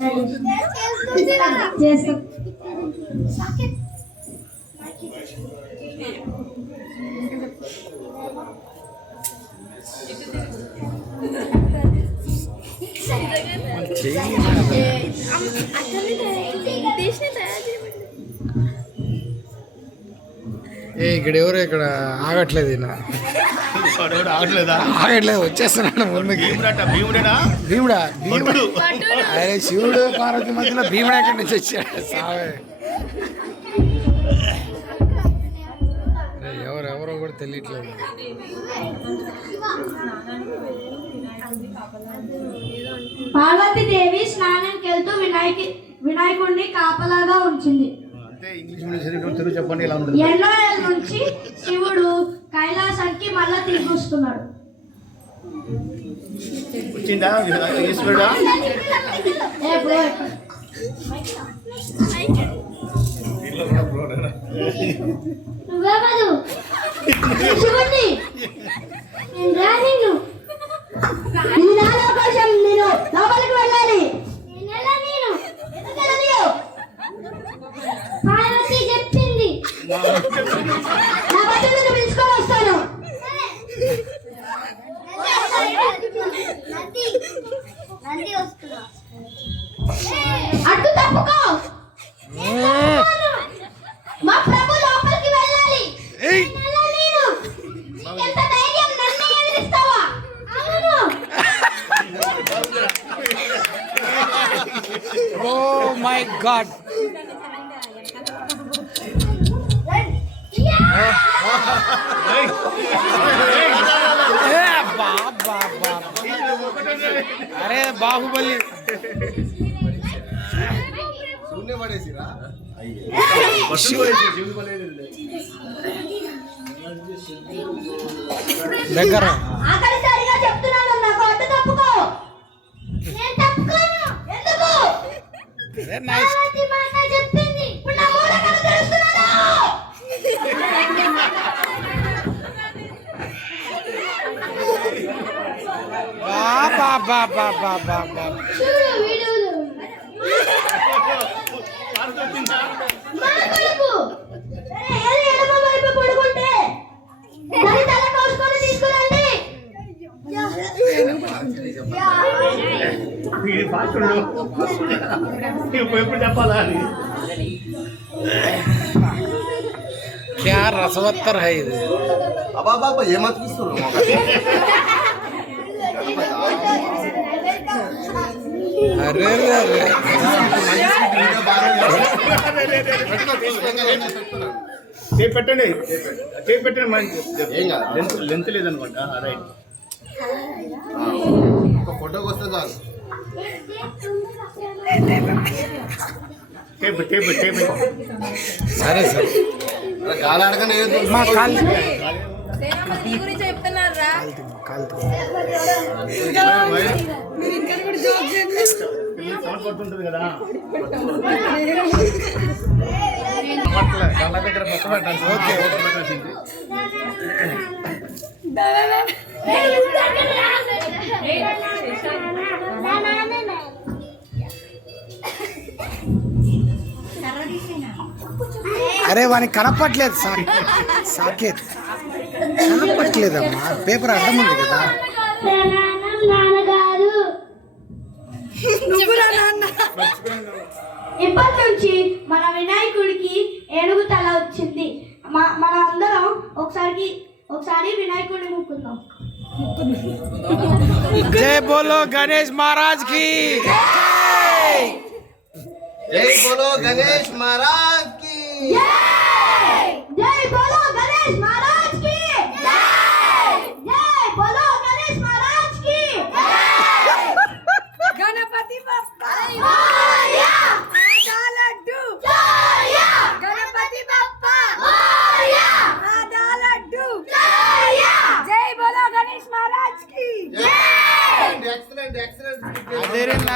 ఇక్కడ ఎవరు ఇక్కడ ఆగట్లేదు ఆగట్లేదు వచ్చేస్తున్నాడు ముందుకి. భీముడా భీముడు అరే శివుడు పార్వతి మధ్యలో భీముడు ఎక్కడి నుంచి వచ్చాడు సావే. ఎవరెవరో కూడా తెలియట్లేదు. పార్వతీదేవి స్నానంకి వెళ్తూ వినాయకుడిని కాపలాగా ఉంచింది. ఎన్నో ఏళ్ళ నుంచి శివుడు కైలాసానికి మళ్ళా తిరిగి వస్తున్నాడు. నువ్వేమదు శివుడిని నేను లోపలికి వెళ్ళాలి. పార్వతి చెప్పింది నా బట్టలను పిలుచుకొని వస్తాను. అడ్డు తప్పుకో, మా ప్రభు లోపలికి వెళ్ళాలి. ఎంత ధైర్యం, నన్ను ఎదిరిస్తావా? Oh my God. అరే బాహుబలి దగ్గర ఆఖరిసారిగా చెప్తున్నాను, నాకు అడ్డు తప్పుకో. నేను తప్పుకోను. ఎందుకు? పార్వతి మాట చెప్పింది. ఇప్పుడు నా మూలకను తెలుస్తున్నాను. చూడు వీడియోలు ఎడమ వైపు పడుకుంటే దాని తల కోసుకొని తీసుకురండి. ఎప్పుడు చెప్పాలా? क्या रसवत्तर है ఇది. అబ్బా బాబా ఏమతిస్తున్నారు? అరే అరే పెట్టండి లెంత్ లేదనుకుంటా. రైట్, ఒక ఫోటోకి వస్తే చాలు. సరే సరే గాలి అడగనే మా కాళ్ళు పడుతుంటది కదా. కళ్ళ దగ్గర మొత్తం పెట్టాలి. ఓకే పెట్టాల్సింది. అరే వానికి కనపట్లేదు సాకేత్ కనపట్లేదమ్మా. పేపర్ అర్థం ఉంది కదా. ఇప్పటి నుంచి మన వినాయకుడికి ఏనుగు తల వచ్చింది. మన అందరం ఒకసారి వినాయకుడిని ముక్కుందాం. జై బోలో గణేష్ మహారాజ్ కి జై బోలో గణేష్ మహారాజ్ కి జై బోలో గణేష్ మహారాజ్ కి జై బోలో గణేష్ మహారాజ్ కి గణపతి బప్పా మోరియా ఆదాలడ్డు జయ గణపతి బప్పా మోరియా ఆదాలడ్డు జయ జై బోలో గణేష్ మహారాజ్ కి జై. Excellent excellent. అదిరింది